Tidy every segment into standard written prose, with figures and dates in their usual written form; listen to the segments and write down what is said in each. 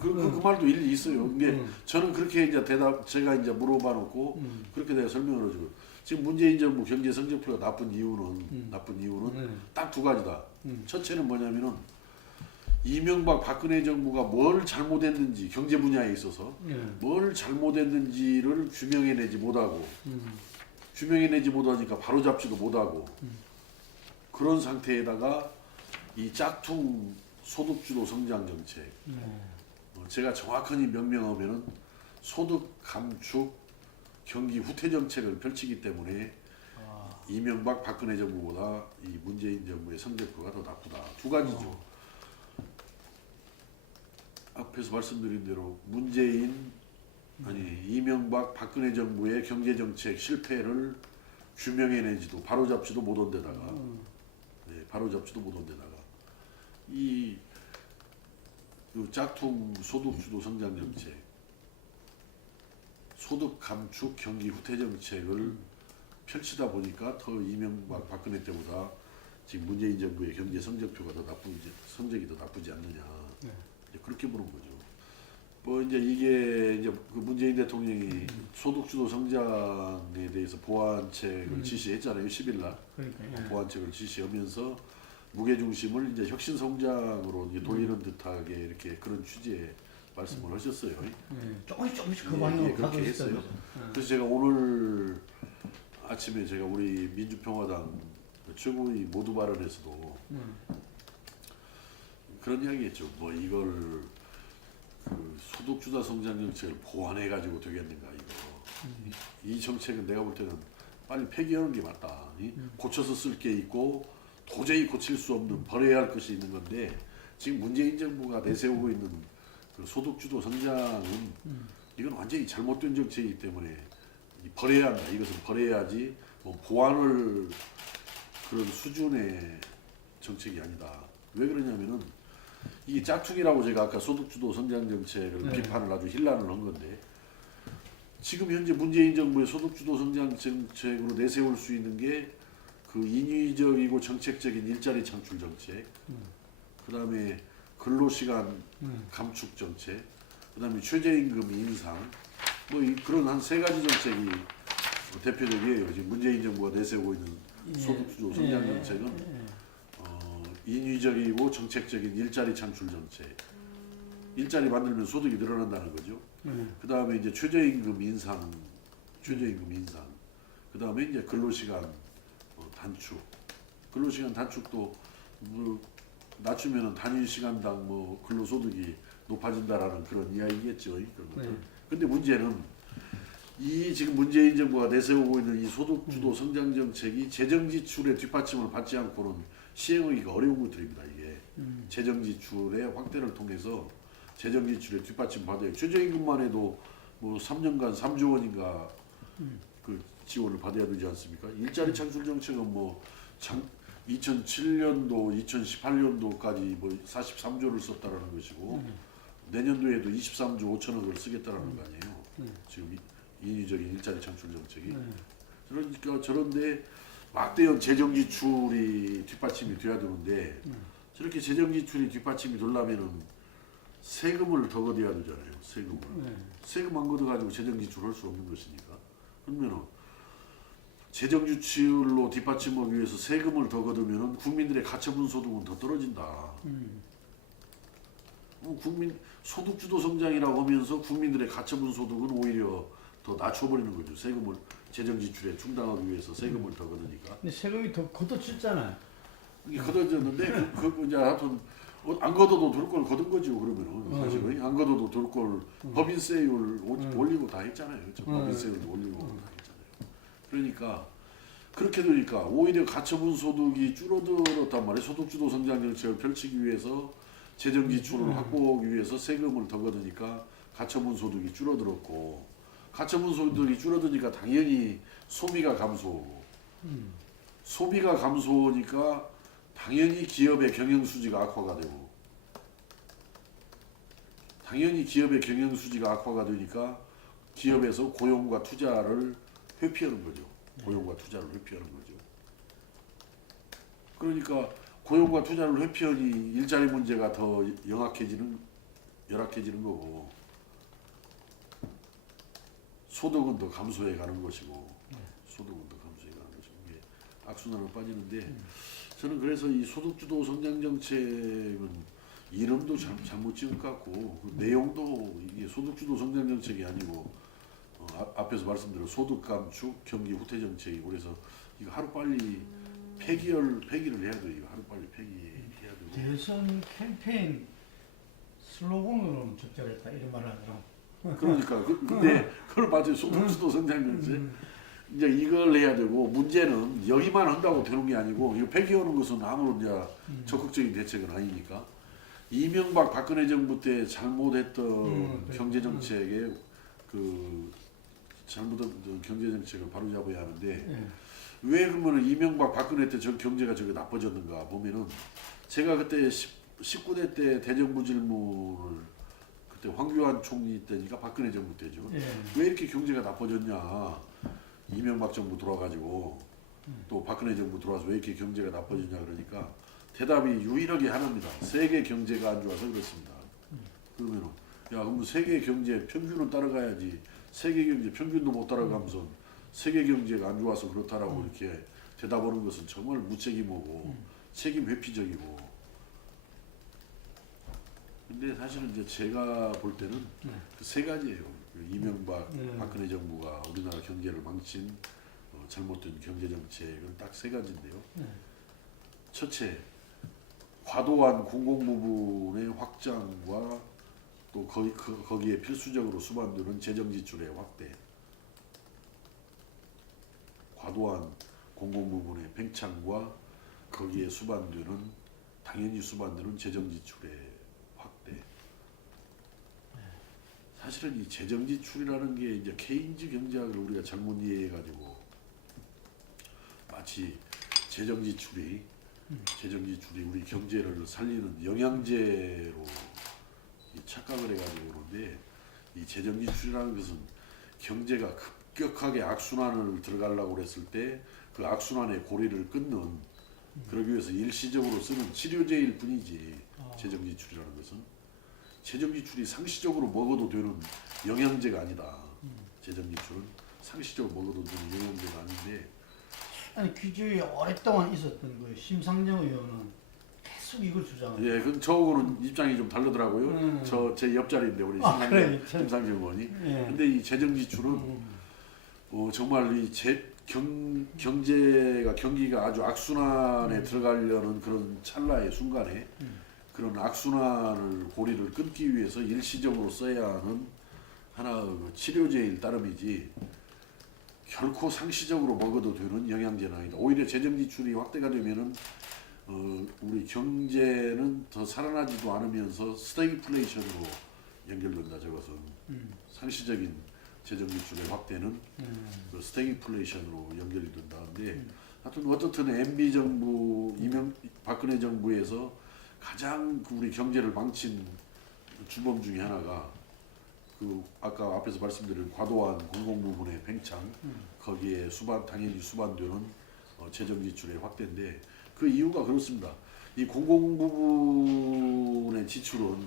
그 말도 일리 있어요. 근데 저는 그렇게 이제 제가 이제 물어봐 놓고 그렇게 내가 설명을 해주고 지금 문재인 정부 경제 성적표가 나쁜 이유는 딱 두 가지다. 첫째는 뭐냐면은 이명박 박근혜 정부가 뭘 잘못했는지 경제 분야에 있어서 뭘 잘못했는지를 규명해내지 못하고 규명해내지 못하니까 바로잡지도 못하고 그런 상태에다가 이 짝퉁 소득주도 성장 정책 제가 정확하게 명명하면은 소득 감축 경기 후퇴 정책을 펼치기 때문에 이명박 박근혜 정부보다 이 문재인 정부의 성적표가 더 나쁘다. 두 가지죠. 앞에서 말씀드린 대로 이명박 박근혜 정부의 경제 정책 실패를 규명해내지도 바로잡지도 못한 데다가 이 짝퉁 소득주도 성장 정책, 소득 감축 경기 후퇴 정책을 펼치다 보니까 더 이명박 박근혜 때보다 지금 문재인 정부의 경제 성적표가 성적이 더 나쁘지 않느냐. 이제 그렇게 보는 거죠. 뭐 이제 이게 이제 그 문재인 대통령이 소득주도 성장에 대해서 보완책을 지시했잖아요. 10일 날 보완책을 지시하면서 무게중심을 이제 혁신 성장으로 이제 돌리는 듯하게 이렇게 그런 취지의 말씀을 하셨어요. 조금씩 그 방향으로 가고 그렇게 있어요. 했어요. 그래서 제가 오늘 아침에 제가 우리 민주평화당 최고위 모두 발언에서도 그런 이야기했죠. 뭐 이걸 그 소득주도 성장 정책을 보완해가지고 되겠는가 이거. 이 정책은 내가 볼 때는 빨리 폐기하는 게 맞다. 고쳐서 쓸 게 있고 도저히 고칠 수 없는 버려야 할 것이 있는 건데 지금 문재인 정부가 내세우고 있는 그 소득주도 성장은 이건 완전히 잘못된 정책이기 때문에 버려야 한다. 이것은 버려야지 뭐 보완을 그런 수준의 정책이 아니다. 왜 그러냐면은 이게 짝퉁이라고 제가 아까 소득주도 성장 정책을 비판을 아주 힐난을 한 건데 지금 현재 문재인 정부의 소득주도 성장 정책으로 내세울 수 있는 게 그 인위적이고 정책적인 일자리 창출 정책, 그 다음에 근로시간 감축 정책, 그 다음에 최저임금 인상, 뭐 그런 한 세 가지 정책이 대표적이에요. 지금 문재인 정부가 내세우고 있는 소득주도 성장 정책은 인위적이고 정책적인 일자리 창출 정책. 일자리 만들면 소득이 늘어난다는 거죠. 그 다음에 이제 최저임금 인상. 그 다음에 이제 근로시간 단축. 근로시간 단축도 뭐 낮추면은 단위 시간당 뭐 근로소득이 높아진다라는 그런 이야기겠죠. 그런 것들. 근데 문제는 이 지금 문재인 정부가 내세우고 있는 이 소득주도 성장 정책이 재정 지출의 뒷받침을 받지 않고는 시행하기가 어려운 것들입니다. 이게 재정 지출의 확대를 통해서 재정 지출의 뒷받침 받아요. 최저임금만 해도 뭐 3년간 3조 원인가 그 지원을 받아야 되지 않습니까? 일자리 창출 정책은 뭐 2007년도, 2018년도까지 뭐 43조를 썼다라는 것이고 내년도에도 23조 5천억을 쓰겠다라는 거 아니에요. 지금 인위적인 일자리 창출 정책이. 그러니까 저런데 막대한 재정 지출이 뒷받침이 돼야 되는데 저렇게 재정 지출이 뒷받침이 되려면은 세금을 더 걷어야 되잖아요. 세금 안 걷어가지고 재정 지출할 수 없는 것이니까. 그러면은 재정 지출로 뒷받침하기 위해서 세금을 더 걷으면은 국민들의 가처분 소득은 더 떨어진다. 국민 소득주도 성장이라고 하면서 국민들의 가처분 소득은 오히려 더 낮춰버리는 거죠. 세금을 재정 지출에 충당하기 위해서 세금을 더 걷으니까. 근데 세금이 더 걷어졌잖아요. 이게 걷어졌는데 그 이제 하여튼 안 걷어도 될 걸 걷은 거죠. 그러면은 사실은 안 걷어도 될 걸 법인세율 올리고 다 했잖아요. 그렇죠? 법인세율 올리고 다 했잖아요. 그러니까 그렇게 되니까 오히려 가처분 소득이 줄어들었단 말이에요. 소득주도 성장 정책을 펼치기 위해서 재정 지출을 확보하기 위해서 세금을 더 걷으니까 가처분 소득이 줄어들었고 가처분 소득이 줄어드니까 당연히 소비가 감소하고 소비가 감소하니까 당연히 기업의 경영 수지가 악화가 되고 당연히 기업의 경영 수지가 악화가 되니까 기업에서 고용과 투자를 회피하는 거죠. 고용과 투자를 회피하는 거죠. 그러니까 고용과 투자를 회피하니 일자리 문제가 더 열악해지는 거고 소득은 더 감소해 가는 것이고 소득은 더 감소해 가는 것이고 이게 악순환으로 빠지는데 저는 그래서 이 소득주도 성장 정책은 이름도 잘못 지은 것 같고 그 내용도 이게 소득주도 성장 정책이 아니고 앞에서 말씀드린 소득 감축 경기 후퇴 정책이고 그래서 이거 하루 빨리 폐기를 해야 돼요. 이거 하루 빨리 폐기해야 되고. 대선 캠페인 슬로건으로는 적절했다 이런 말을 하더라고. 그러니까 근데 그걸 맞아요. 소득주도 성장 정책. 이제 이걸 해야 되고 문제는 여기만 한다고 되는 게 아니고 이거 폐기하는 것은 아무런 이제 적극적인 대책은 아니니까 이명박 박근혜 정부 때 잘못했던 경제 정책에 그 잘못했던 경제 정책을 바로잡아야 하는데 왜 그러면 이명박 박근혜 때 저 경제가 저게 나빠졌는가 보면은 제가 그때 19대 때 대정부 질문을 그때 황교안 총리 때니까 박근혜 정부 때죠. 왜 이렇게 경제가 나빠졌냐? 이명박 정부 들어와가지고 또 박근혜 정부 들어와서 왜 이렇게 경제가 나빠졌냐 그러니까 대답이 유일하게 하나입니다. 세계 경제가 안 좋아서 그렇습니다. 그러면은 야 그럼 세계 경제 평균은 따라가야지 세계 경제 평균도 못 따라가면서 세계 경제가 안 좋아서 그렇다라고 이렇게 대답하는 것은 정말 무책임하고 책임 회피적이고 근데 사실은 이제 제가 볼 때는 그 세 가지예요. 이명박, 박근혜 정부가 우리나라 경제를 망친 잘못된 경제 정책은 딱 세 가지인데요. 첫째, 과도한 공공 부분의 확장과 또 거기에 필수적으로 수반되는 재정 지출의 확대. 과도한 공공 부분의 팽창과 거기에 당연히 수반되는 재정 지출의 확대. 사실은 이 재정 지출이라는 게 이제 케인즈 경제학을 우리가 잘못 이해해가지고 마치 재정 지출이 우리 경제를 살리는 영양제로 착각을 해가지고 그런데 이 재정 지출이라는 것은 경제가 급격하게 악순환을 들어가려고 그랬을 때 그 악순환의 고리를 끊는 그러기 위해서 일시적으로 쓰는 치료제일 뿐이지 재정 지출이라는 것은 재정 지출이 상시적으로 먹어도 되는 영양제가 아니다. 재정 지출은 상시적으로 먹어도 되는 영양제가 아닌데 아니 귀주에 오랫동안 있었던 그 심상정 의원은 계속 이걸 주장을. 예, 그 저하고는 입장이 좀 다르더라고요. 저 제 옆자리인데 우리 그래, 심상정 의원이. 예. 근데 이 재정 지출은 정말 이 경기가 아주 악순환에 들어가려는 그런 찰나의 순간에 그런 악순환을 고리를 끊기 위해서 일시적으로 써야 하는 하나의 그 치료제일 따름이지 결코 상시적으로 먹어도 되는 영양제는 아니다. 오히려 재정 지출이 확대가 되면은 우리 경제는 더 살아나지도 않으면서 스태그플레이션으로 연결된다. 저것은 상시적인 재정 지출의 확대는 그 스태그플레이션으로 연결이 된다는데 하여튼 어떻든 MB 정부 박근혜 정부에서 가장 우리 경제를 망친 주범 중에 하나가 그 아까 앞에서 말씀드린 과도한 공공 부분의 팽창 거기에 당연히 수반되는 재정 지출의 확대인데 그 이유가 그렇습니다. 이 공공 부분의 지출은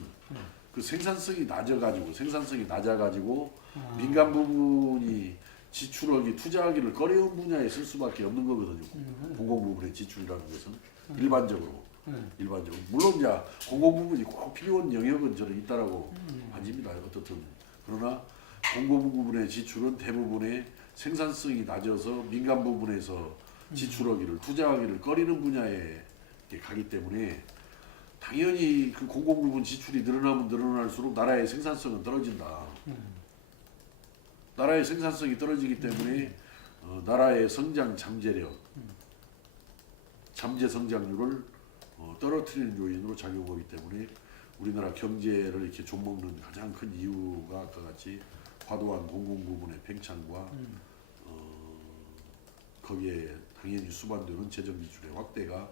그 생산성이 낮아가지고 민간 부분이 투자하기를 꺼려운 분야에 쓸 수밖에 없는 거거든요. 공공 부분의 지출이라는 것은 일반적으로 물론 이제 공공 부분이 꼭 필요한 영역은 저는 있다라고 봐집니다. 어떻든 그러나 공공 부분의 지출은 대부분의 생산성이 낮아서 민간 부분에서 투자하기를 꺼리는 분야에 가기 때문에 당연히 그 공공 부분 지출이 늘어나면 늘어날수록 나라의 생산성은 떨어진다. 나라의 생산성이 떨어지기 때문에 나라의 성장 잠재력, 잠재 성장률을 떨어뜨리는 요인으로 작용하기 때문에 우리나라 경제를 이렇게 좀먹는 가장 큰 이유가 아까 같이 과도한 공공 부분의 팽창과 거기에 당연히 수반되는 재정 지출의 확대가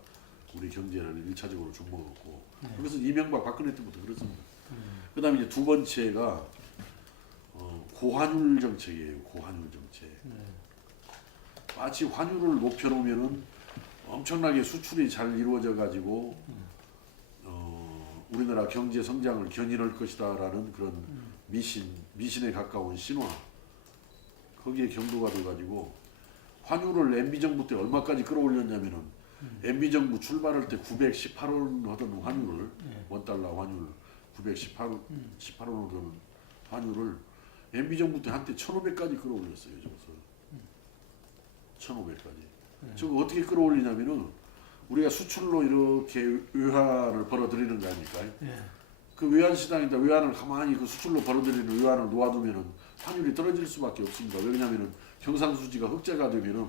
우리 경제를 1차적으로 좀먹었고 그것은 이명박 박근혜 때부터 그렇습니다. 그다음에 이제 두 번째가 고환율 정책이에요. 고환율 정책. 마치 환율을 높여놓으면은 엄청나게 수출이 잘 이루어져 가지고 우리나라 경제 성장을 견인할 것이다라는 그런 미신에 가까운 신화 거기에 경도가 돼가지고 환율을 MB 정부 때 얼마까지 끌어올렸냐면은 MB 정부 출발할 때 918원 하던 환율을 원달러 환율 918원 하던 환율을 MB 정부 때 한때 1,500까지 끌어올렸어요. 저서 1,500까지. 저거 어떻게 끌어올리냐면은 우리가 수출로 이렇게 외환을 벌어들이는 거 아닙니까? 그 외환 시장인데 외환을 가만히 그 수출로 벌어들이는 외환을 놓아두면은 환율이 떨어질 수밖에 없습니다. 왜냐면은 경상수지가 흑자가 되면은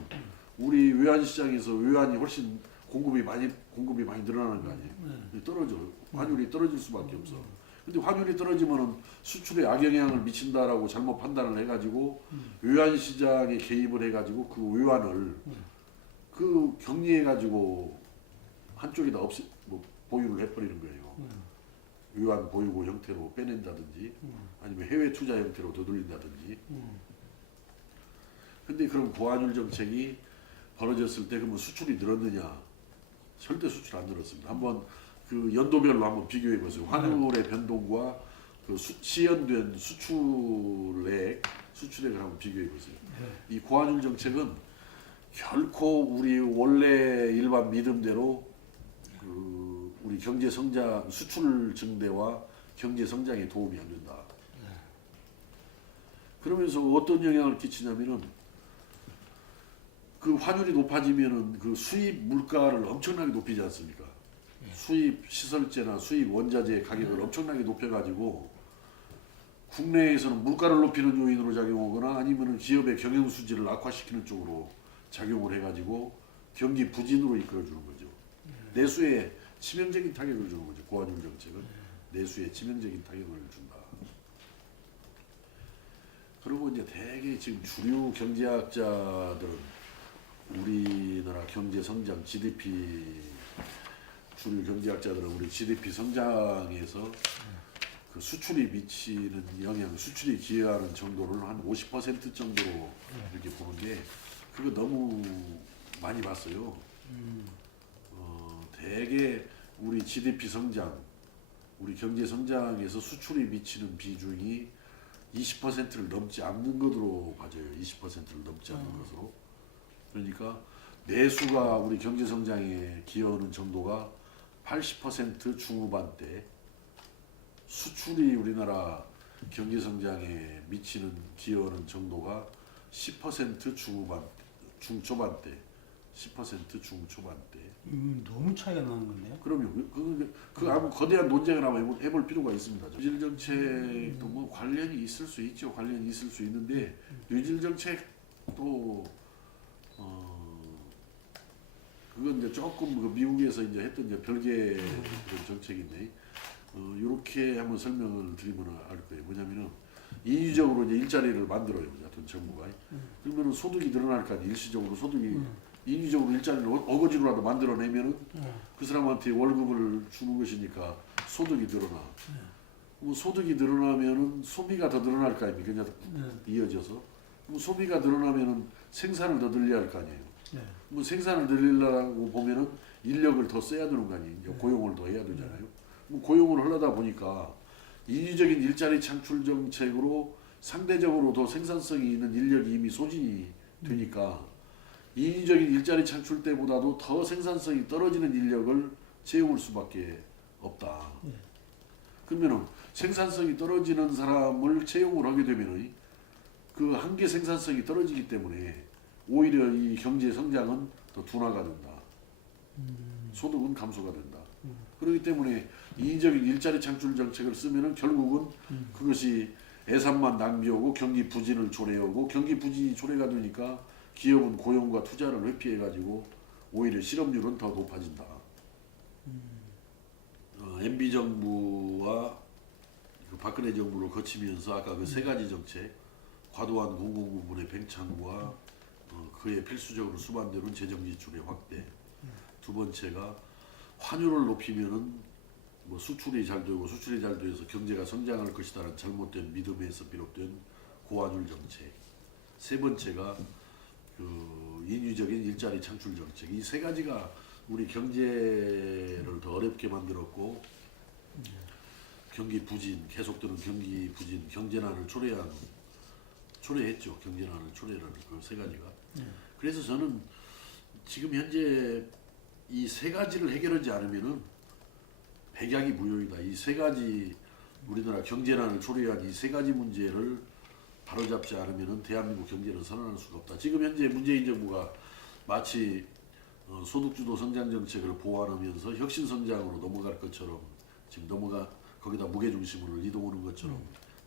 우리 외환 시장에서 외환이 훨씬 공급이 많이 늘어나는 거 아니에요? 떨어져. 환율이 떨어질 수밖에 없어. 근데 환율이 떨어지면은 수출에 악영향을 미친다라고 잘못 판단을 해가지고 외환 시장에 개입을 해가지고 그 외환을 그 격리해가지고 한쪽에다 보유를 해버리는 거예요. 외환 보유고 형태로 빼낸다든지 아니면 해외 투자 형태로 되돌린다든지. 근데 그런 고환율 정책이 벌어졌을 때 그러면 수출이 늘었느냐? 절대 수출 안 늘었습니다. 한번 그 연도별로 한번 비교해 보세요. 환율의 변동과 그 시연된 수출액을 한번 비교해 보세요. 이 고환율 정책은 결코 우리 원래 일반 믿음대로 그 우리 경제 성장, 수출 증대와 경제 성장에 도움이 안 된다. 그러면서 어떤 영향을 끼치냐면은 그 환율이 높아지면은 그 수입 물가를 엄청나게 높이지 않습니까? 수입 시설재나 수입 원자재 가격을 엄청나게 높여가지고 국내에서는 물가를 높이는 요인으로 작용하거나 아니면은 기업의 경영 수지를 악화시키는 쪽으로 작용을 해가지고 경기 부진으로 이끌어주는 거죠. 내수에 치명적인 타격을 주는 거죠. 고환율 정책은 내수에 치명적인 타격을 준다. 그리고 이제 대개 지금 주류 경제학자들은 우리나라 경제 성장 GDP 주류 경제학자들은 우리 GDP 성장에서 그 수출이 미치는 영향, 수출이 기여하는 정도를 한 50% 정도로 이렇게 보는데 그거 너무 많이 봤어요. 대개 우리 GDP 성장, 우리 경제 성장에서 수출이 미치는 비중이 20%를 넘지 않는 것으로 봐져요. 20%를 넘지 않는 것으로. 그러니까 내수가 우리 경제 성장에 기여하는 정도가 80% 중후반대, 수출이 우리나라 경제 성장에 미치는 기여하는 정도가 10% 중초반대, 10% 중초반대. 너무 차이가 나는 건데요. 그럼요. 그 아무 거대한 논쟁을 한번 해볼 필요가 있습니다. 뉴질 정책도 뭐 관련이 있을 수 있죠. 관련이 있을 수 있는데 뉴질 정책도 그건 이제 조금 그 미국에서 이제 했던 이제 별개의 그런 정책인데 이렇게 한번 설명을 드리면 알 거예요. 뭐냐면은 인위적으로 이제 일자리를 만들어요. 어떤 정부가. 그러면은 소득이 늘어날 거 아니에요. 일시적으로 소득이 인위적으로 일자리를 어거지로라도 만들어내면은 그 사람한테 월급을 주는 것이니까 소득이 늘어나. 뭐 소득이 늘어나면은 소비가 더 늘어날 거 아닙니까? 그냥 이어져서. 뭐 소비가 늘어나면은 생산을 더 늘려야 할 거 아니에요. 뭐 생산을 늘리려고 보면은 인력을 더 써야 되는 거 아니에요. 고용을 더 해야 되잖아요. 뭐 고용을 하려다 보니까 인위적인 일자리 창출 정책으로 상대적으로 더 생산성이 있는 인력이 이미 소진이 되니까 인위적인 일자리 창출 때보다도 더 생산성이 떨어지는 인력을 채울 수밖에 없다. 그러면은 생산성이 떨어지는 사람을 채용을 하게 되면은 그 한계 생산성이 떨어지기 때문에 오히려 이 경제 성장은 더 둔화가 된다. 소득은 감소가 된다. 그렇기 때문에 인위적인 일자리 창출 정책을 쓰면은 결국은 그것이 예산만 낭비하고 경기 부진을 초래하고 경기 부진이 초래가 되니까 기업은 고용과 투자를 회피해가지고 오히려 실업률은 더 높아진다. MB 정부와 그 박근혜 정부를 거치면서 아까 그 세 가지 정책, 과도한 공공부문의 팽창과 그에 필수적으로 수반되는 재정 지출의 확대. 두 번째가 환율을 높이면은 뭐 수출이 잘 되고 수출이 잘 돼서 경제가 성장할 것이다라는 잘못된 믿음에서 비롯된 고환율 정책. 세 번째가 그 인위적인 일자리 창출 정책. 이 세 가지가 우리 경제를 더 어렵게 만들었고 경기 부진, 계속되는 경기 부진, 경제난을 초래했죠. 경제난을 초래를 그 세 가지가. 그래서 저는 지금 현재 이 세 가지를 해결하지 않으면은 백약이 무효이다. 이 세 가지 우리나라 경제난을 초래한 이 세 가지 문제를 바로잡지 않으면은 대한민국 경제는 살아날 수가 없다. 지금 현재 문재인 정부가 마치 소득주도 성장 정책을 보완하면서 혁신 성장으로 넘어갈 것처럼 지금 거기다 무게 중심을 이동하는 것처럼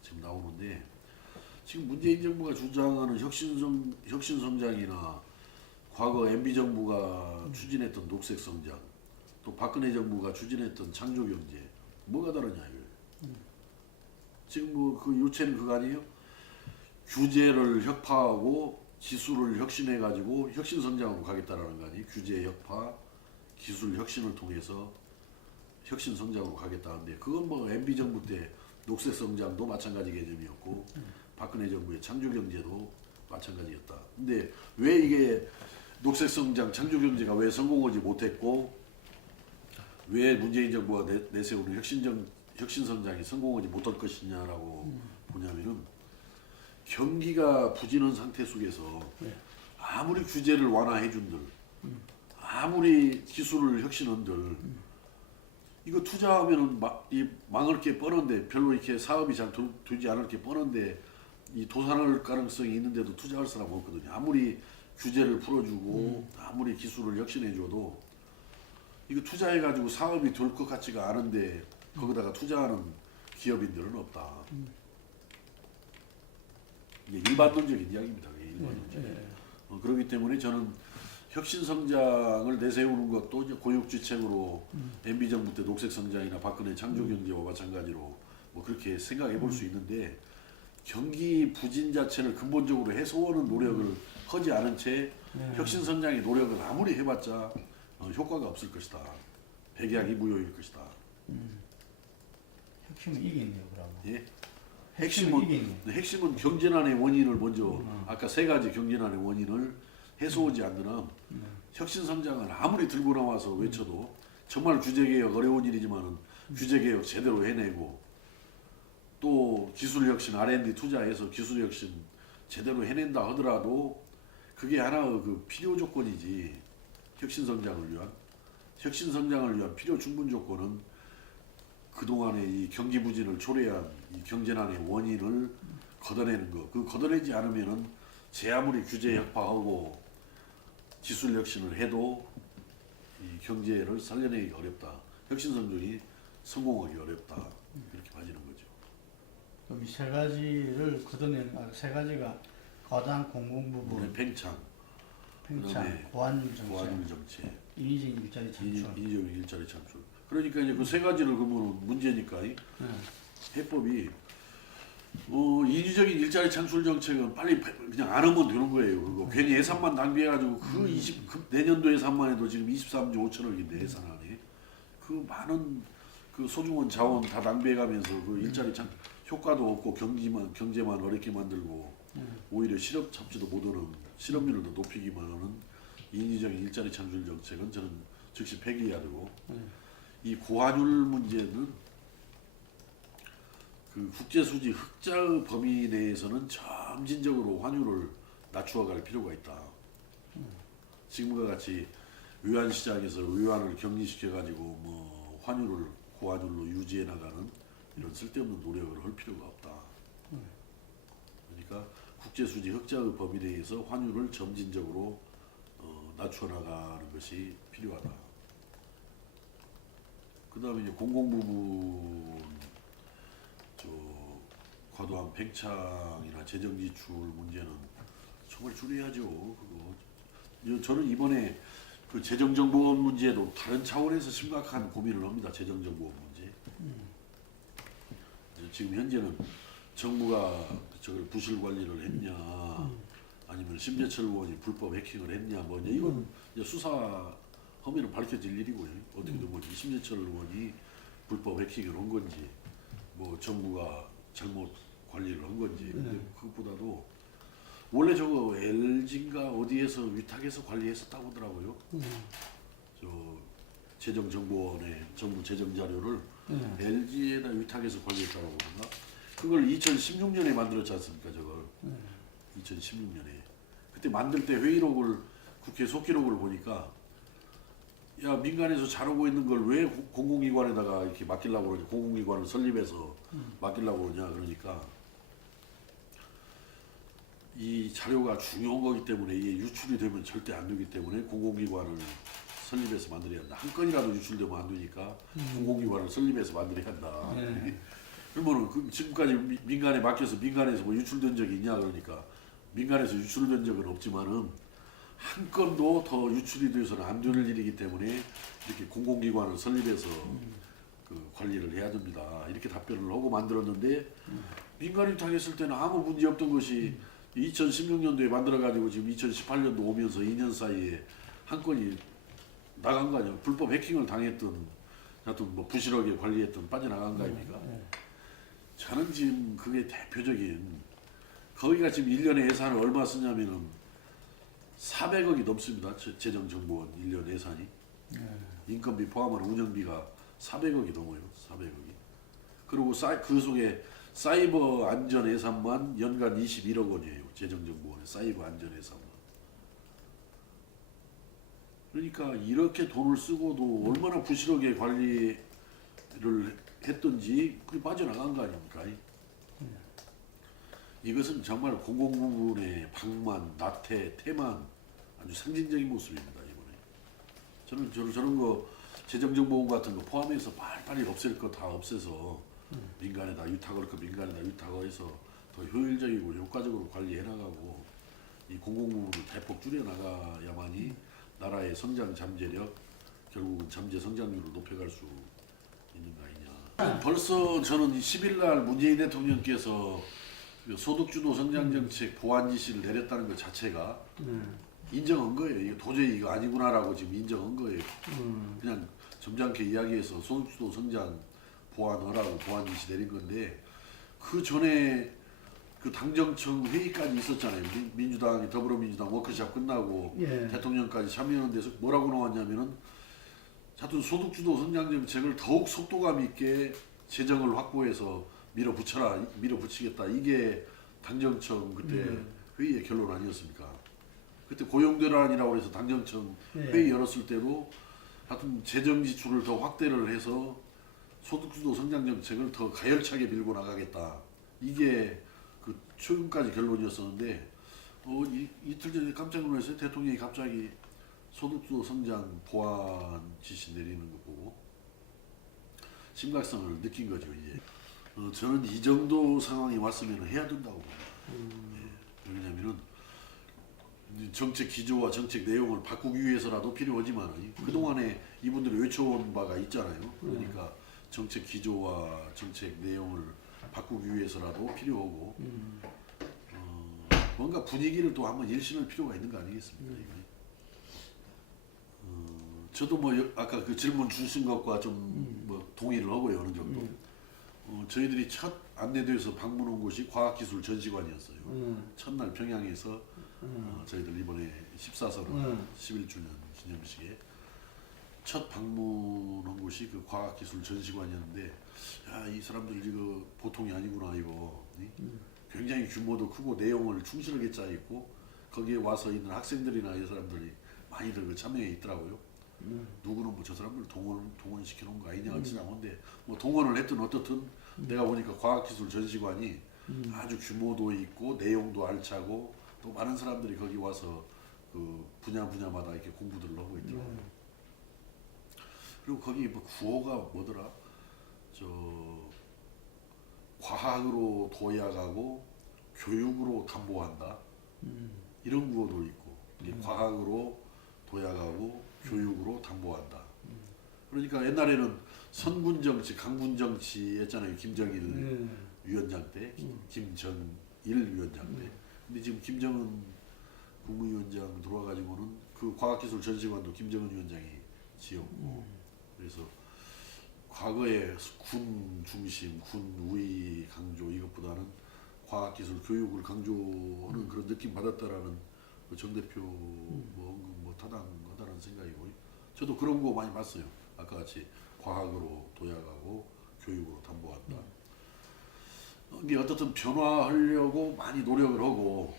지금 나오는데 지금 문재인 정부가 주장하는 혁신 성장이나 과거 MB 정부가 추진했던 녹색 성장 또 박근혜 정부가 추진했던 창조 경제 뭐가 다르냐 이거예요. 지금 뭐 그 요체는 그거 아니에요? 규제를 혁파하고 기술을 혁신해 가지고 혁신 성장으로 가겠다라는 거 아니에요? 규제 혁파, 기술 혁신을 통해서 혁신 성장으로 가겠다는데 그건 뭐 MB 정부 때 녹색 성장도 마찬가지 개념이었고 박근혜 정부의 창조 경제도 마찬가지였다. 근데 왜 이게 녹색 성장, 창조 경제가 왜 성공하지 못했고 왜 문재인 정부가 내세우는 혁신 성장이 성공하지 못할 것이냐라고 보냐면은 경기가 부진한 상태 속에서 아무리 규제를 완화해 준들 아무리 기술을 혁신한들 이거 투자하면은 망할 게 뻔한데 별로 이렇게 사업이 잘 되지 않을 게 뻔한데 이 도산할 가능성이 있는데도 투자할 사람 없거든요. 아무리 규제를 풀어주고 아무리 기술을 혁신해줘도 이거 투자해가지고 사업이 될 것 같지가 않은데 거기다가 투자하는 기업인들은 없다. 이게 일반론적인 이야기입니다. 일반론적인. 그렇기 때문에 저는 혁신 성장을 내세우는 것도 이제 고육지책으로 MB 정부 때 녹색 성장이나 박근혜 창조 경제와 마찬가지로 뭐 그렇게 생각해 볼 수 있는데 경기 부진 자체를 근본적으로 해소하는 노력을 하지 않은 채 혁신 성장의 노력을 아무리 해봤자 효과가 없을 것이다. 백약이 무효일 것이다. 핵심은 이겠네요, 그러면. 예? 핵심은 핵심은 경제난의 원인을 먼저 아까 세 가지 경제난의 원인을 해소하지 않는 한 혁신 성장을 아무리 들고 나와서 외쳐도 정말 규제개혁 어려운 일이지만은 규제개혁 제대로 해내고 또 기술혁신 R&D 투자해서 기술혁신 제대로 해낸다 하더라도 그게 하나의 그 필요 조건이지 혁신 성장을 위한 필요 충분 조건은 그동안의 이 경기 부진을 초래한 이 경제난의 원인을 걷어내는 거. 그 걷어내지 않으면은 제 아무리 규제 혁파하고 기술 혁신을 해도 이 경제를 살려내기 어렵다. 혁신 성장이 성공하기 어렵다. 이렇게 봐지는 거죠. 그럼 이 세 가지를 걷어내는 세 가지가 가장 공공 부분, 팽창, 팽창, 고환율 정책, 정책, 인위적인 일자리 창출. 인위적인 일자리 창출. 그러니까 이제 그 세 가지를 그러면 문제니까 해법이 인위적인 일자리 창출 정책은 빨리 그냥 안 하면 되는 거예요. 그거 괜히 예산만 낭비해가지고 그 내년도 예산만 해도 지금 23조 5천억인데 예산안이 그 많은 그 소중한 자원 다 낭비해가면서 그 일자리 효과도 없고 경제만 어렵게 만들고 오히려 실업 잡지도 못하는 실업률을 더 높이기만 하는 인위적인 일자리 창출 정책은 저는 즉시 폐기해야 되고 이 고환율 문제는 그 국제수지 흑자의 범위 내에서는 점진적으로 환율을 낮추어갈 필요가 있다. 지금과 같이 외환시장에서 외환을 격리시켜가지고 뭐 환율을 고환율로 유지해 나가는 이런 쓸데없는 노력을 할 필요가 없다. 그러니까 국제수지 흑자의 범위 내에서 환율을 점진적으로 낮추어 나가는 것이 필요하다. 그 다음에 이제 공공부문 과도한 팽창이나 재정 지출 문제는 정말 줄여야죠. 그거 저는 이번에 그 재정정보원 문제도 다른 차원에서 심각한 고민을 합니다. 재정정보원 문제. 지금 현재는 정부가 저걸 부실 관리를 했냐, 아니면 심재철 의원이 불법 해킹을 했냐, 뭐 이건 이제 수사 하면은 밝혀질 일이고요. 어떻게든 뭐 심재철 의원이 불법 해킹을 한 건지, 뭐 정부가 잘못 관리를 한 건지. 근데 그것보다도 원래 저거 LG인가 어디에서 위탁해서 관리했었다고 하더라고요. 저 재정정보원의 정부 재정 자료를 LG에다 위탁해서 관리했다고 그런가? 그걸 2016년에 만들었지 않습니까? 저걸 2016년에 그때 만들 때 회의록을 국회 속기록을 보니까 야 민간에서 잘하고 있는 걸 왜 공공기관에다가 이렇게 맡기려고 그러냐, 공공기관을 설립해서 맡기려고 그러냐 그러니까 이 자료가 중요한 거기 때문에 이게 유출이 되면 절대 안 되기 때문에 공공기관을 설립해서 만들어야 한다. 한 건이라도 유출되면 안 되니까 공공기관을 설립해서 만들어야 한다. 그러면은 그 지금까지 민간에 맡겨서 민간에서 뭐 유출된 적이 있냐 그러니까 민간에서 유출된 적은 없지만은 한 건도 더 유출이 돼서는 안 될 일이기 때문에 이렇게 공공기관을 설립해서 그 관리를 해야 됩니다. 이렇게 답변을 하고 만들었는데 민간 위탁했을 때는 아무 문제 없던 것이 2016년도에 만들어가지고 지금 2018년도 오면서 2년 사이에 한 건이 나간 거 아니에요. 불법 해킹을 당했던 하여튼 뭐 부실하게 관리했던 빠져나간 거 아닙니까? 저는 지금 그게 대표적인 거기가 지금 1년에 예산을 얼마 쓰냐면은 400억이 넘습니다. 재정정보원 1년 예산이. 인건비 포함한 운영비가 400억이 넘어요. 400억이. 그리고 그 속에 사이버 안전 예산만 연간 21억 원이에요. 재정정보원의 사이버 안전 예산만. 그러니까 이렇게 돈을 쓰고도 얼마나 부실하게 관리를 했던지 그게 빠져나간 거 아닙니까? 이것은 정말 공공부문의 방만, 나태, 태만 아주 상징적인 모습입니다. 이번에 저런 거 재정정보원 같은 거 포함해서 빨리빨리 없앨 거 다 없애서 민간에다 위탁할 거 민간에다 위탁해서 더 효율적이고 효과적으로 관리해 나가고 이 공공부문을 대폭 줄여 나가야만이 나라의 성장 잠재력 결국은 잠재 성장률을 높여갈 수 있는 거 아니냐. 벌써 저는 10일 날 문재인 대통령께서 소득주도 성장정책 보완 지시를 내렸다는 것 자체가 인정한 거예요. 이거 도저히 이거 아니구나라고 지금 인정한 거예요. 그냥 점잖게 이야기해서 소득주도 성장 보완하라고 보완 지시 내린 건데 그 전에 그 당정청 회의까지 있었잖아요. 민주당이 더불어민주당 워크숍 끝나고 대통령까지 참여하는 데서 뭐라고 나왔냐면은 하여튼 소득주도 성장정책을 더욱 속도감 있게 재정을 확보해서 밀어붙이겠다. 이게 당정청 그때 회의의 결론 아니었습니까? 그때 고용대란이라고 해서 당정청 회의 열었을 때도 하여튼 재정 지출을 더 확대를 해서 소득주도 성장정책을 더 가열차게 밀고 나가겠다. 이게 그 최근까지 결론이었었는데 이틀 전에 깜짝 놀랐어요. 대통령이 갑자기 소득주도 성장 보완 지시 내리는 거 보고 심각성을 느낀 거죠. 이제. 저는 이 정도 상황이 왔으면 해야 된다고 봅니다. 왜냐하면 정책 기조와 정책 내용을 바꾸기 위해서라도 필요하지만 그동안에 이분들이 외쳐온 바가 있잖아요. 그러니까 정책 기조와 정책 내용을 바꾸기 위해서라도 필요하고 뭔가 분위기를 또 한번 일신할 필요가 있는 거 아니겠습니까? 저도 뭐 아까 그 질문 주신 것과 좀 뭐 동의를 하고요. 어느 정도. 저희들이 첫 안내도에서 방문한 곳이 과학기술 전시관이었어요. 첫날 평양에서 저희들 이번에 14선언 11주년 기념식에 첫 방문한 곳이 그 과학기술 전시관이었는데 야, 이 사람들 이거 보통이 아니구나 이거. 굉장히 규모도 크고 내용을 충실하게 짜 있고 거기에 와서 있는 학생들이나 이 사람들이 많이들 그 참여해 있더라고요. 누구는 뭐 저 사람들 동원시켜 놓은 거 아니냐 어찌나건데 뭐 동원을 했든 어떻든 내가 보니까 과학기술 전시관이 아주 규모도 있고 내용도 알차고 또 많은 사람들이 거기 와서 그 분야마다 이렇게 공부들을 하고 있더라고요. 그리고 거기 뭐 구호가 뭐더라? 저 과학으로 도약하고 교육으로 담보한다. 이런 구호도 있고 과학으로 도약하고 교육으로 담보한다. 그러니까 옛날에는 선군정치, 강군정치였잖아요. 김정일 위원장 때, 김정일 위원장 때. 근데 지금 김정은 국무위원장 들어와가지고는 그 과학기술 전시관도 김정은 위원장이 지었고, 그래서 과거에 군 중심, 군 우위 강조 이것보다는 과학기술 교육을 강조하는 그런 느낌 받았다라는 그 정 대표 뭐 타당하다는 생각이고요. 저도 그런 거 많이 봤어요. 아까 같이 과학으로 도약하고 교육으로 담보한다. 이게 어떻든 변화하려고 많이 노력을 하고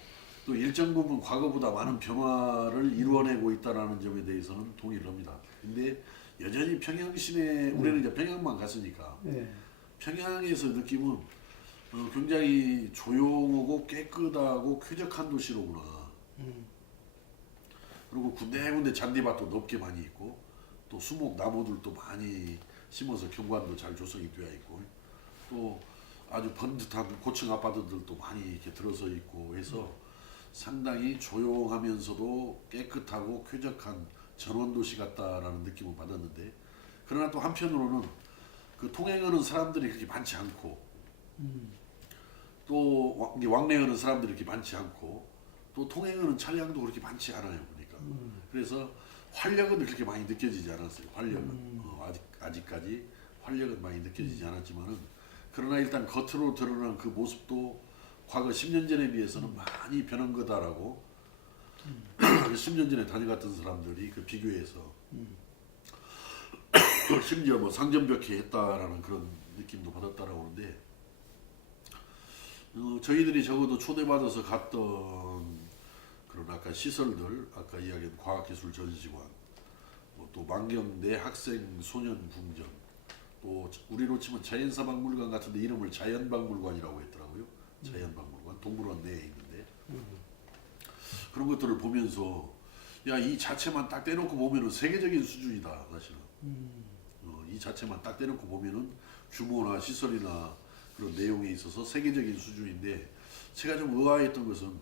또 일정 부분 과거보다 많은 변화를 이루어내고 있다는 점에 대해서는 동의를 합니다. 근데 여전히 평양 시내 우리는 이제 평양만 갔으니까 예. 평양에서 느낌은 굉장히 조용하고 깨끗하고 쾌적한 도시로구나. 그리고 군데군데 잔디밭도 높게 많이 있고 또 수목 나무들도 많이 심어서 경관도 잘 조성이 되어 있고 또 아주 번듯한 고층 아파트들도 많이 이렇게 들어서 있고 해서 상당히 조용하면서도 깨끗하고 쾌적한 전원도시 같다라는 느낌을 받았는데 그러나 또 한편으로는 그 통행하는 사람들이 그렇게 많지 않고 또 왕래하는 사람들이 그렇게 많지 않고 또 통행하는 차량도 그렇게 많지 않아요 보니까 그래서 활력은 그렇게 많이 느껴지지 않았어요. 활력은 아직까지 활력은 많이 느껴지지 않았지만은 그러나 일단 겉으로 드러난 그 모습도 과거 10년 전에 비해서는 많이 변한 거다라고 10년 전에 다녀갔던 사람들이 그 비교해서 심지어 뭐 상점벽해 했다라는 그런 느낌도 받았다라고 하는데 저희들이 적어도 초대받아서 갔던 그런 아까 시설들 아까 이야기한 과학기술전시관 또 만경대 학생 소년궁전 또 우리로 치면 자연사박물관 같은데 이름을 자연박물관이라고 했더라고요. 자연박물관 동물원 내에 있는데 그런 것들을 보면서 야 이 자체만 딱 떼놓고 보면은 세계적인 수준이다 사실은. 이 자체만 딱 떼놓고 보면은 규모나 시설이나 그런 내용에 있어서 세계적인 수준인데 제가 좀 의아했던 것은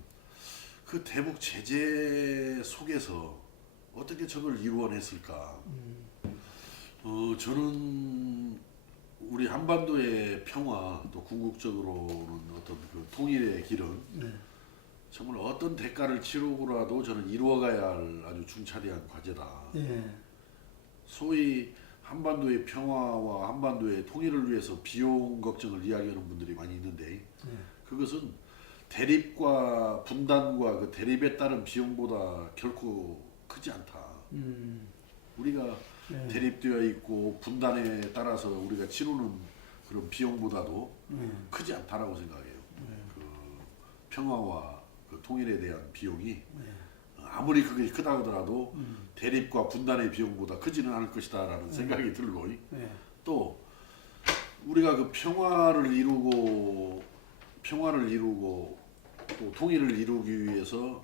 그 대북 제재 속에서 어떻게 저걸 이루어냈을까? 저는 우리 한반도의 평화 또 궁극적으로는 어떤 그 통일의 길은 정말 어떤 대가를 치르고라도 저는 이루어가야 할 아주 중차대한 과제다. 예. 소위 한반도의 평화와 한반도의 통일을 위해서 비용 걱정을 이야기하는 분들이 많이 있는데 그것은 대립과 분단과 그 대립에 따른 비용보다 결코 크지 않다. 우리가 대립되어 있고 분단에 따라서 우리가 치르는 그런 비용보다도 크지 않다라고 생각해요. 그 평화와 그 통일에 대한 비용이 아무리 그게 크다 하더라도 대립과 분단의 비용보다 크지는 않을 것이다라는 생각이 들고 또 우리가 그 평화를 이루고 또 통일을 이루기 위해서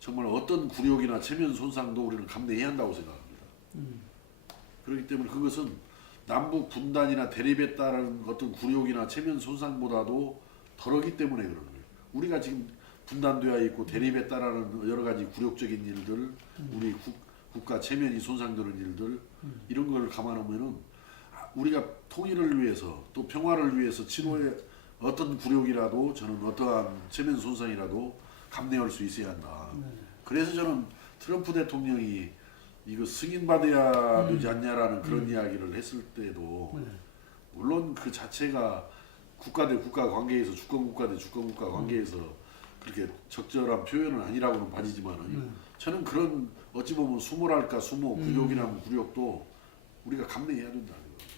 정말 어떤 굴욕이나 체면 손상도 우리는 감내해야 한다고 생각합니다. 그렇기 때문에 그것은 남북 분단이나 대립에 따른 어떤 굴욕이나 체면 손상보다도 덜하기 때문에 그러는 거예요. 우리가 지금 분단되어 있고 대립에 따르는 여러 가지 굴욕적인 일들, 우리 국가 체면이 손상되는 일들 이런 걸 감안하면은 우리가 통일을 위해서 또 평화를 위해서 치료해 어떤 굴욕이라도 저는 어떠한 체면 손상이라도 감내할 수 있어야 한다. 그래서 저는 트럼프 대통령이 이거 승인받아야 되지 않냐라는 그런 이야기를 했을 때도 물론 그 자체가 국가 대 국가 관계에서 주권 국가 대 주권 국가 관계에서 그렇게 적절한 표현은 아니라고는 봐지지만은 저는 그런 어찌 보면 수모랄까 수모 굴욕이나 굴욕도 우리가 감내해야 된다.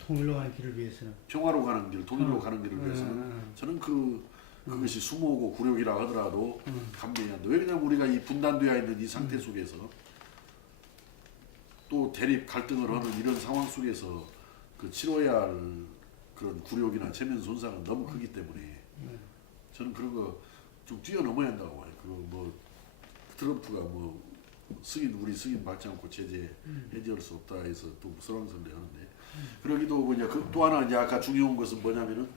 통일로 가는 길을 위해서는 평화로 가는 길, 통일로 가는 길을 위해서는 저는 그것이 수모고 굴욕이라 하더라도 감내해야 한다. 왜냐하면 우리가 이 분단되어 있는 이 상태 속에서 또 대립 갈등을 하는 이런 상황 속에서 그 치러야 할 그런 굴욕이나 체면 손상은 너무 크기 때문에 저는 그런 거 좀 뛰어넘어야 한다고 봐요. 그 뭐 트럼프가 뭐 우리 승인 받지 않고 제재 해제할 수 없다 해서 또 설왕설래하는데 그러기도 뭐냐 또 하나 이제 아까 중요한 것은 뭐냐면은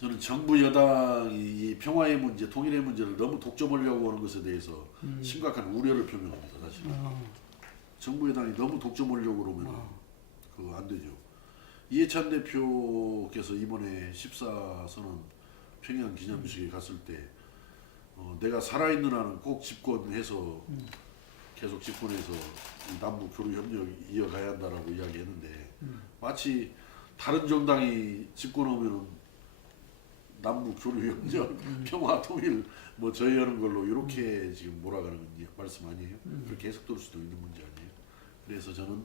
저는 정부 여당이 이 평화의 문제, 통일의 문제를 너무 독점하려고 하는 것에 대해서 심각한 우려를 표명합니다. 사실 정부 여당이 너무 독점하려고 그러면 그거 안 되죠. 이해찬 대표께서 이번에 14선언 평양 기념식에 갔을 때 내가 살아있는 한은 꼭 집권해서 계속 집권해서 남북 교류 협력 이어가야 한다라고 이야기했는데 마치 다른 정당이 집권하면은 남북 교류 협력 평화 통일 뭐 저희하는 걸로 이렇게 지금 몰아가는 말씀 아니에요? 그렇게 해석될 수도 있는 문제 아니에요? 그래서 저는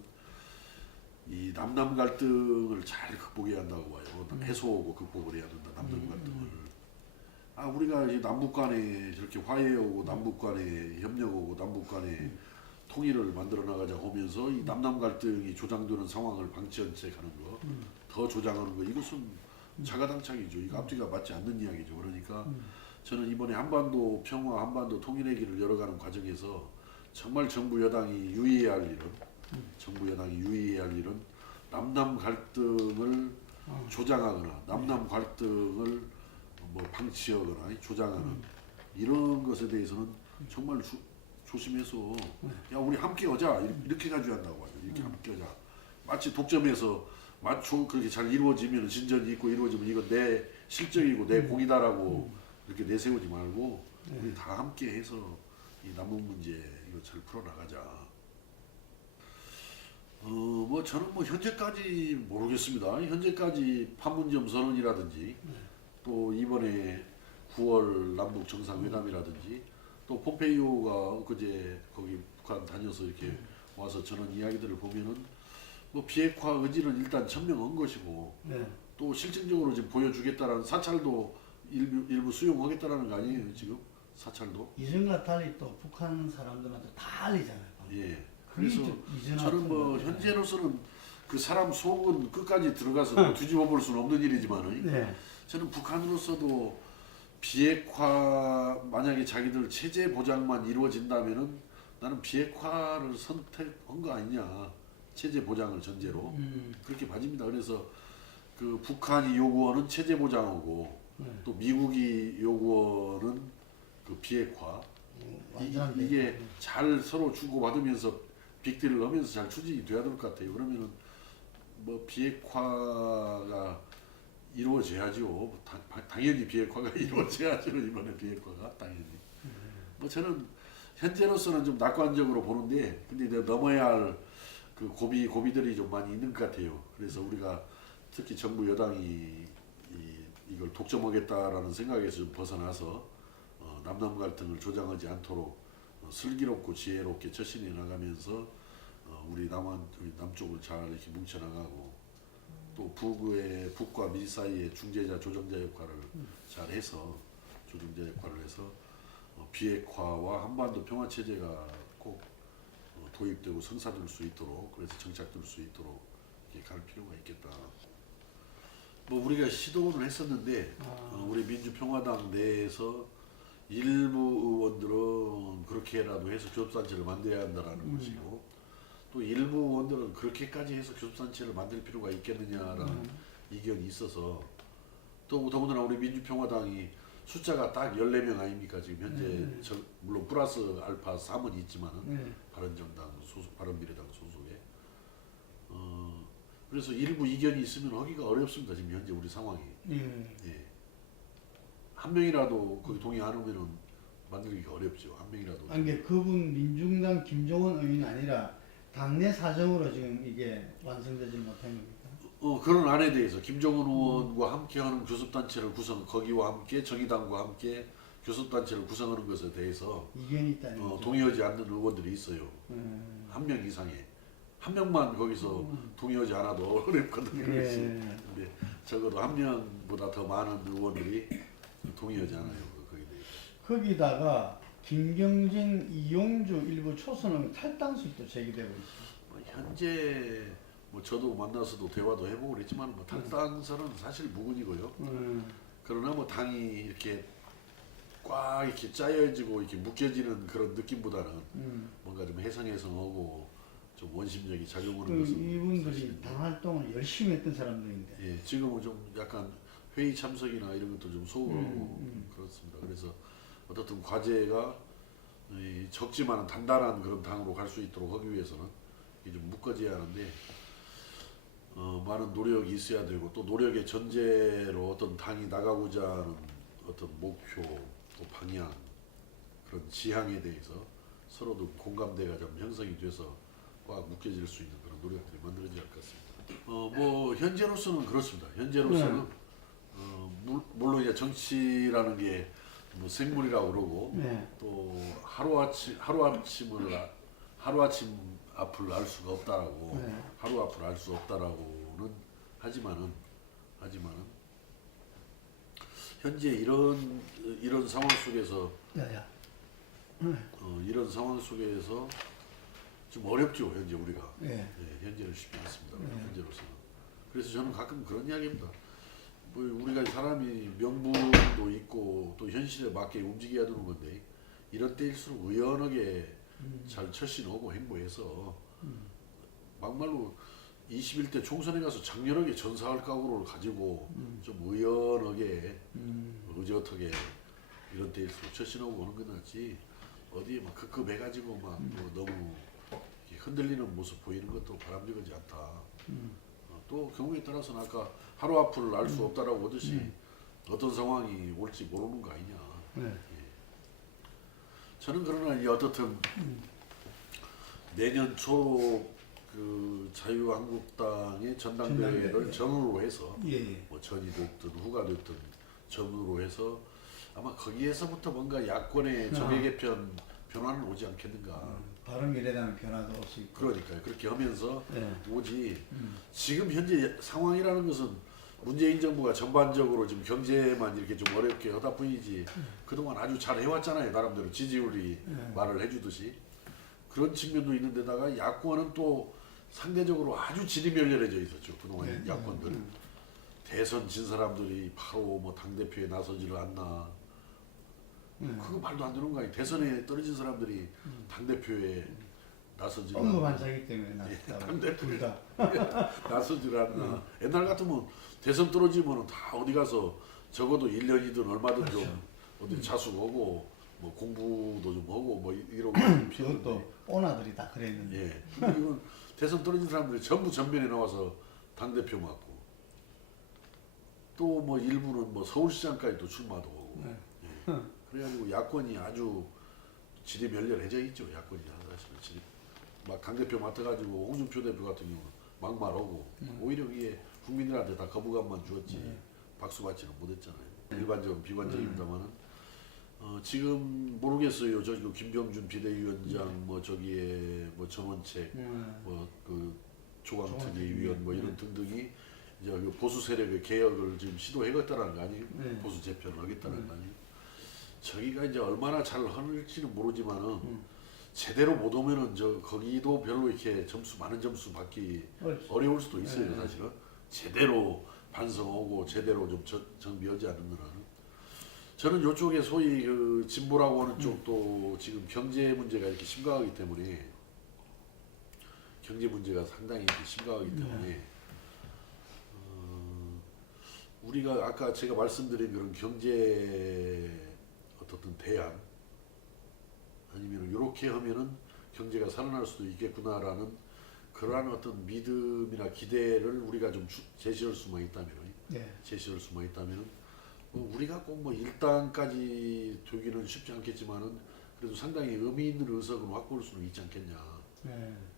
이 남남 갈등을 잘 극복해야 한다고 봐요. 해소하고 극복을 해야 된다. 남남 갈등을. 아 우리가 이 남북 간에 저렇게 화해하고 남북 간에 협력하고 남북 간에 통일을 만들어 나가자고 하면서 이 남남 갈등이 조장되는 상황을 방치한채하는 거, 더 조장하는 거 이것은 자가당착이죠. 이거 앞뒤가 맞지 않는 이야기죠. 그러니까 저는 이번에 한반도 평화, 한반도 통일의 길을 열어가는 과정에서 정말 정부 여당이 유의해야 할 일은 남남 갈등을 조장하거나 남남 갈등을 뭐 방치하거나 조장하는 이런 것에 대해서는 정말 조심해서 야 우리 함께 하자 이렇게 가져야 한다고 하죠. 이렇게 함께 하자. 마치 독점에서 마초 그렇게 잘 이루어지면 진전이 있고 이루어지면 이거 내 실적이고 내 공이다라고 이렇게 내세우지 말고 우리 다 함께 해서 이 남북 문제 이거 잘 풀어나가자. 뭐 저는 뭐 현재까지 모르겠습니다. 현재까지 판문점 선언이라든지 또 이번에 9월 남북 정상회담이라든지 또 폼페이오가 그제 거기 북한 다녀서 이렇게 와서 저는 이야기들을 보면은 뭐 비핵화 의지는 일단 천명한 것이고 네. 또 실질적으로 지금 보여주겠다라는 사찰도 일부 수용하겠다라는 거 아니에요 지금 사찰도? 이전과 달리 또 북한 사람들한테 다 알리잖아요. 예. 그게 그래서 이전하고 저는 뭐 틀린 거죠. 현재로서는 그 사람 속은 끝까지 들어가서 뒤집어 볼 수는 없는 일이지만은 네. 저는 북한으로서도 비핵화 만약에 자기들 체제 보장만 이루어진다면은 나는 비핵화를 선택한 거 아니냐 체제 보장을 전제로 그렇게 봐집니다. 그래서 그 북한이 요구하는 체제 보장하고 또 미국이 요구하는 그 비핵화 완전한 이게 비핵화. 잘 서로 주고받으면서 빅딜을 하면서 잘 추진이 돼야 될 것 같아요. 그러면은 뭐 비핵화가 이루어져야죠. 당연히 비핵화가 이루어져야죠. 이번에 비핵화가 당연히. 뭐 저는 현재로서는 좀 낙관적으로 보는데, 근데 이제 넘어야 할 그 고비들이 좀 많이 있는 것 같아요. 그래서 우리가 특히 정부 여당이 이걸 독점하겠다라는 생각에서 좀 벗어나서 남남 갈등을 조장하지 않도록 슬기롭고 지혜롭게 처신해 나가면서 우리 남쪽을 잘 이렇게 뭉쳐 나가고 또 북과 미 사이의 중재자 조정자 역할을 잘 해서 조정자 역할을 해서 비핵화와 한반도 평화 체제가 꼭 도입되고 성사될 수 있도록 그래서 정착될 수 있도록 이렇게 갈 필요가 있겠다. 뭐 우리가 시도를 했었는데 우리 민주평화당 내에서 일부 의원들은 그렇게라도 해서 교섭단체를 만들어야 한다라는 것이고 또 일부 의원들은 그렇게까지 해서 교섭단체를 만들 필요가 있겠느냐라는 이견이 있어서 또 더군다나 우리 민주평화당이 숫자가 딱 14명 아닙니까? 지금 현재 물론 플러스 알파 3은 있지만은 바른정당 소속, 바른미래당 소속에 그래서 일부 이견이 있으면 하기가 어렵습니다. 지금 현재 우리 상황이. 예. 한 명이라도 거기 동의 안 하면은 만들기가 어렵죠. 한 명이라도. 아니 게 그분 민중당 김종원 의원이 아니라 당내 사정으로 지금 이게 완성되지 못한 겁니까? 그런 안에 대해서 김정은 의원과 함께하는 교섭단체를 거기와 함께 정의당과 함께 교섭단체를 구성하는 것에 대해서 이견이 있다는 거죠. 동의하지 않는 의원들이 있어요. 한 명 이상에. 한 명만 거기서 동의하지 않아도 어렵거든요. 예. 근데 적어도 한 명보다 더 많은 의원들이 동의하지 않아요. 거기에 대해서. 거기다가 김경진, 이용주 일부 초선은 탈당수도 제기되고 있어요. 뭐 현재 뭐 저도 만나서도 대화도 해보고 그랬지만 뭐 탈당설은 사실 무근이고요. 그러나 뭐 당이 이렇게 꽉 이렇게 짜여지고 이렇게 묶여지는 그런 느낌보다는 뭔가 좀 해성해성하고 좀 원심력이 작용하는 것은 이분들이 사실입니다. 당 활동을 열심히 했던 사람들인데. 예, 지금은 좀 약간 회의 참석이나 이런 것도 좀 소홀하고 그렇습니다. 그래서 어떻든 과제가 적지만 단단한 그런 당으로 갈 수 있도록 하기 위해서는 이게 좀 묶어져야 하는데 많은 노력이 있어야 되고 또 노력의 전제로 어떤 당이 나가고자 하는 어떤 목표 또 방향 그런 지향에 대해서 서로도 공감대가 좀 형성이 돼서 꽉 묶여질 수 있는 그런 노력들이 만들어져야 할 것 같습니다. 뭐 현재로서는 그렇습니다. 현재로서는 물론 이제 정치라는 게 뭐 생물이라고 그러고 또 하루아침 앞을 알 수가 없다라고 네. 하루 앞을 알 수 없다라고는 하지만은 현재 이런 상황 속에서 야야. 이런 상황 속에서 좀 어렵죠 현재 우리가. 예. 예, 현재는 쉽지 않습니다. 네. 현재로서는. 그래서 저는 가끔 그런 이야기입니다. 뭐 우리가 사람이 명분도 있고 또 현실에 맞게 움직여야 되는 건데 이런 때일수록 의연하게 잘 처신하고 행보해서 막말로 21대 총선에 가서 장렬하게 전사할 각오를 가지고 좀 의연하게 의젓하게 이런 때일수록 처신하고 오는 건 낫지 어디에 막 급급해가지고 막 뭐 너무 흔들리는 모습 보이는 것도 바람직하지 않다. 또 경우에 따라서는 아까 하루 앞을 알 수 없다라고 하듯이 어떤 상황이 올지 모르는 거 아니냐. 네. 저는 그러나 이 어떻든 내년 초 그 자유한국당의 전당대회를 전당대회. 전후로 해서 예. 뭐 전이 됐든 후가 됐든 전후로 해서 아마 거기에서부터 뭔가 야권의 정계 개편 변화는 오지 않겠는가. 바른미래당 변화도 올 수 있고. 그러니까요. 그렇게 하면서 네. 오지. 지금 현재 상황이라는 것은 문재인 정부가 전반적으로 지금 경제만 이렇게 좀 어렵게 하다 뿐이지 그동안 아주 잘 해왔잖아요. 나름대로 지지율이 말을 해주듯이 그런 측면도 있는데다가 야권은 또 상대적으로 아주 지리멸렬해져 있었죠. 그동안 네. 야권들 대선 진 사람들이 바로 뭐 당대표에 나서지를 않나 그거 말도 안 되는 거 아니에요. 대선에 떨어진 사람들이 당대표에 나서지를 언급한 자기 때문에 나왔다고. 당대표에 둘 다. 나서지를 않나. 옛날 같으면 대선 떨어지면 다 어디 가서 적어도 1년이든 얼마든 그렇죠. 좀 어디 자수하고 뭐 공부도 좀 하고 뭐 이러고 그것도 오나들이 다 그랬는데. 예. 근데 이건 대선 떨어진 사람들이 전부 전면에 나와서 당대표 맡고 또 뭐 일부는 뭐 서울시장까지도 출마도 하고 네. 예. 그래가지고 야권이 아주 지리멸렬해져 있죠. 야권이 사실은 지리 막 당대표 맡아가지고 홍준표 대표 같은 경우는 막말하고 오히려 이게 국민들한테 다 거부감만 주었지 박수 받지는 못했잖아요. 일반적으로 비관적입니다만은 지금 모르겠어요. 저기 그 김병준 비대위원장 뭐 저기에 뭐 전원책 뭐 그 조광특위 위원 뭐 이런 등등이 이제 그 보수 세력의 개혁을 지금 시도해갔다는 거 아니에요? 네. 보수 재편을 하겠다는 거 아니에요? 저기가 이제 얼마나 잘 하는지는 모르지만은 제대로 못 오면은 저 거기도 별로 이렇게 많은 점수 받기 어려울 수도 있어요. 사실은 제대로 반성하고 제대로 좀 정비하지 않으면은 저는 이쪽에 소위 그 진보라고 하는 쪽도 지금 경제 문제가 이렇게 심각하기 때문에 경제 문제가 상당히 이렇게 심각하기 때문에 우리가 아까 제가 말씀드린 그런 경제 어떤 대안 아니면 이렇게 하면은 경제가 살아날 수도 있겠구나라는 그러한 어떤 믿음이나 기대를 우리가 좀 제시할 수만 있다면 제시할 수만 있다면 뭐 우리가 꼭 뭐 1당까지 되기는 쉽지 않겠지만은 그래도 상당히 의미 있는 의석은 확보할 수는 있지 않겠냐.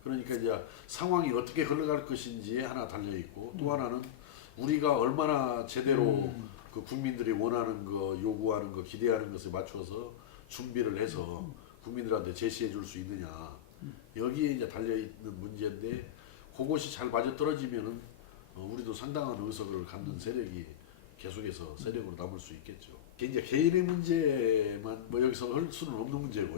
그러니까 이제 상황이 어떻게 흘러갈 것인지에 하나 달려 있고 또 하나는 우리가 얼마나 제대로 그 국민들이 원하는 거, 요구하는 거, 기대하는 것에 맞춰서 준비를 해서 국민들한테 제시해 줄 수 있느냐. 여기에 이제 달려 있는 문제인데 그것이 잘 맞아 떨어지면은 우리도 상당한 의석을 갖는 세력이 계속해서 세력으로 남을 수 있겠죠. 이제 개인의 문제만 뭐 여기서 할 수는 없는 문제고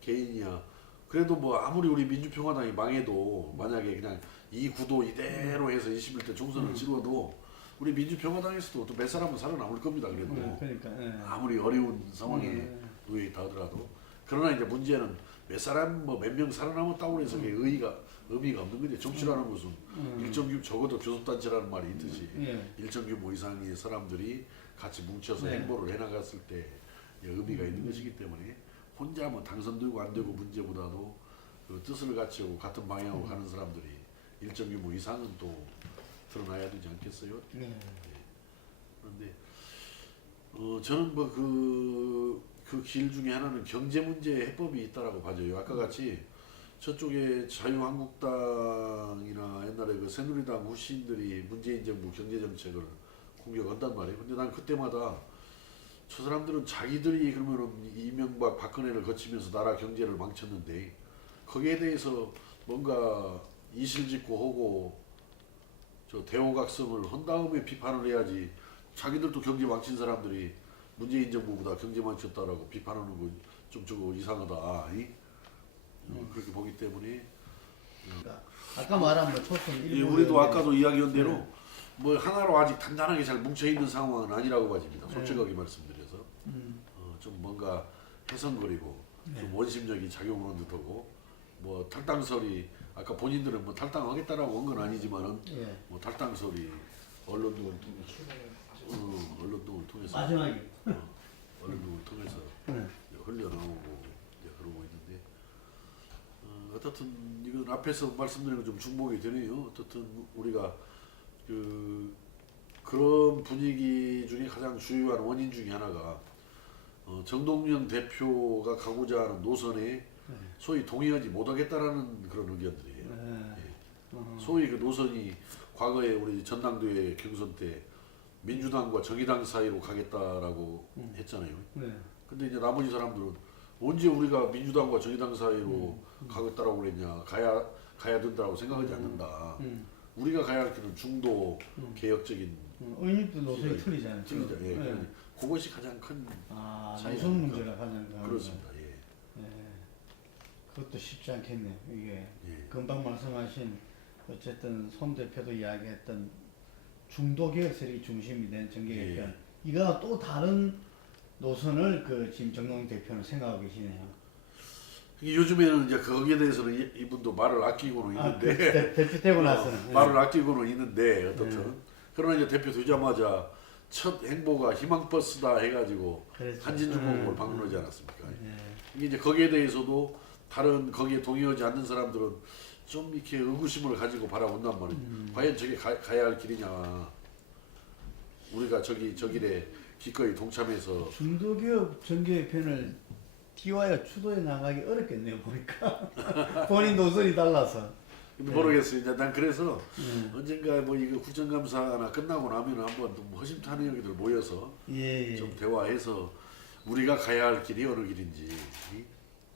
개인이야. 그래도 뭐 아무리 우리 민주평화당이 망해도 만약에 그냥 이 구도 이대로 해서 21대 총선을 치러도 우리 민주평화당에서도 또 몇 사람은 살아남을 겁니다. 그래도 그러니까, 아무리 어려운 상황에 놓여 있다 하더라도 그러나 이제 문제는 몇 사람 뭐 몇 명 살아남았다고 해서 그게 의미가 없는 거죠. 정치라는 것은 일정 규모 적어도 교섭단체라는 말이 있듯이 일정 규모 이상의 사람들이 같이 뭉쳐서 행보를 해나갔을 때 의미가 있는 것이기 때문에 혼자 뭐 당선되고 안 되고 문제보다도 그 뜻을 같이 하고 같은 방향으로 가는 사람들이 일정 규모 이상은 또 드러나야 되지 않겠어요? 그런데 저는 뭐 그 길 중에 하나는 경제 문제 해법이 있다라고 봐져요. 아까 같이 저쪽에 자유한국당이나 옛날에 그 새누리당 후신들이 문재인 정부 경제 정책을 공격한단 말이에요. 근데 난 그때마다 저 사람들은 자기들이 그러면은 이명박 박근혜를 거치면서 나라 경제를 망쳤는데 거기에 대해서 뭔가 이실직고 하고 저 대호각성을 한 다음에 비판을 해야지. 자기들도 경제 망친 사람들이 문재인 정부보다 경제 망쳤다라고 비판하는 건 좀 저거 이상하다. 그렇게 보기 때문에 그러니까 아까 말한 뭐 초선 예, 일부 우리도 의원들이- 아까도 이야기한 대로 네. 뭐 하나로 아직 단단하게 잘 뭉쳐 있는 상황은 아니라고 봐집니다. 솔직하게 말씀드려서 좀 뭔가 해성거리고 좀 원심력이 작용하는 듯하고 뭐 탈당설이 아까 본인들은 뭐 탈당하겠다라고 한 건 아니지만은 예. 뭐 탈당설이 언론 등을 통해서 마지막에 언론 등을 통해서 네. 흘려나오고 이제 그러고 있는데 어떻든 이건 앞에서 말씀드린 건 좀 중복이 되네요. 어떻든 우리가 그런 분위기 중에 가장 주요한 원인 중에 하나가 정동영 대표가 가고자 하는 노선에 소위 동의하지 못하겠다라는 그런 의견들이에요. 네. 소위 그 노선이 과거에 우리 전당대회 경선 때 민주당과 정의당 사이로 가겠다라고 했잖아요. 네. 근데 이제 나머지 사람들은 언제 우리가 민주당과 정의당 사이로 가겠다라고 그랬냐, 가야 된다고 생각하지 않는다. 우리가 가야 할 길은 중도 개혁적인 의원님도 노선이 틀리잖아요. 틀리죠. 예, 네. 그러니 그것이 가장 큰 아, 차이 노선 아닙니까? 문제가 가장 큰 그렇습니다. 예. 네. 그것도 쉽지 않겠네요. 이게 예. 금방 말씀하신 어쨌든 손 대표도 이야기했던 중도 개혁 세력이 중심이 된 정계 예. 개편 이거와 또 다른 노선을 그 지금 정동영 대표는 생각하고 계시네요. 이게 요즘에는 이제 거기에 대해서는 이분도 말을 아끼고는 아, 그 있는데 대표 되고 나서는 말을 아끼고는 있는데 어떻든 그러나 이제 대표 되자마자 첫 행보가 희망버스다 해가지고 그렇죠. 한진중공업을 방문하지 않았습니까? 네. 이게 이제 거기에 대해서도 다른 거기에 동의하지 않는 사람들은 좀 이렇게 의구심을 가지고 바라본단 말이에요. 과연 저게 가야 할 길이냐? 우리가 저 길에 기꺼이 동참해서 중도 개혁 정계 개편을 띄워야 추도해 나가기 어렵겠네요. 보니까 본인 노선이 달라서. 근데 모르겠어요. 이제 난 그래서 언젠가 뭐 이거 국정감사나 끝나고 나면 한번 좀 허심탄회 형들 모여서 예. 좀 대화해서 우리가 가야 할 길이 어느 길인지